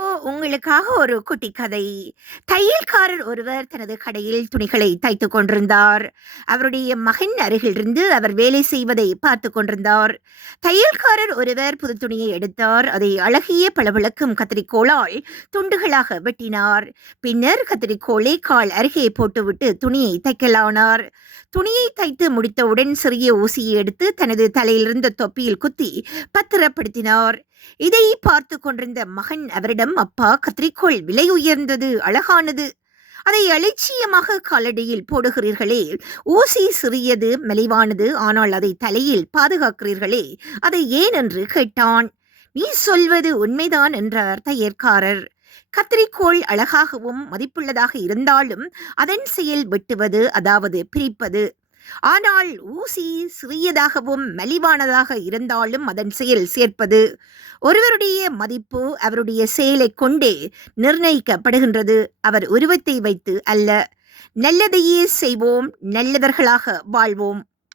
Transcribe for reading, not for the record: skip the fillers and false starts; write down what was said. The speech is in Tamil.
உங்களுக்காக ஒரு குட்டி கதை. தையல்காரர் ஒருவர் தனது கடையில் துணிகளை தைத்துக் கொண்டிருந்தார். அவருடைய மகன் அருகிலிருந்து அவர் வேலை செய்வதை பார்த்துக் கொண்டிருந்தார். தையல்காரர் ஒருவர் புது துணியை எடுத்தார். அதை அழகிய பளபளக்கும் கத்தரிக்கோலால் துண்டுகளாக வெட்டினார். பின்னர் கத்தரிக்கோலை கால் அருகே போட்டுவிட்டு துணியை தைக்கலானார். துணியை தைத்து முடித்தவுடன் சிறிய ஊசியை எடுத்து தனது தலையிலிருந்த தொப்பியில் குத்தி பத்திரப்படுத்தினார். இதை பார்த்து கொண்டிருந்த மகன் அவரிடம், அப்பா, கத்திரிக்கோள் விலை உயர்ந்தது, அழகானது, அதை அலட்சியமாக காலடியில் போடுகிறீர்களே. ஊசி சிறியது, மெலிவானது, ஆனால் அதை தலையில் பாதுகாக்கிறீர்களே, அதை ஏன் என்று கேட்டான். நீ சொல்வது உண்மைதான் என்றார் தையற்காரர். கத்திரிக்கோள் அழகாகவும் மதிப்புள்ளதாக இருந்தாலும் அதன் செயல் வெட்டுவது, அதாவது பிரிப்பது. ஆனால் ஊசி சிறியதாகவும் மலிவானதாக இருந்தாலும் அதன் செயல் சேர்ப்பது. ஒருவருடைய மதிப்பு அவருடைய செயலை கொண்டே நிர்ணயிக்கப்படுகின்றது, அவர் உருவத்தை வைத்து அல்ல. நல்லதையே செய்வோம், நல்லவர்களாக வாழ்வோம்.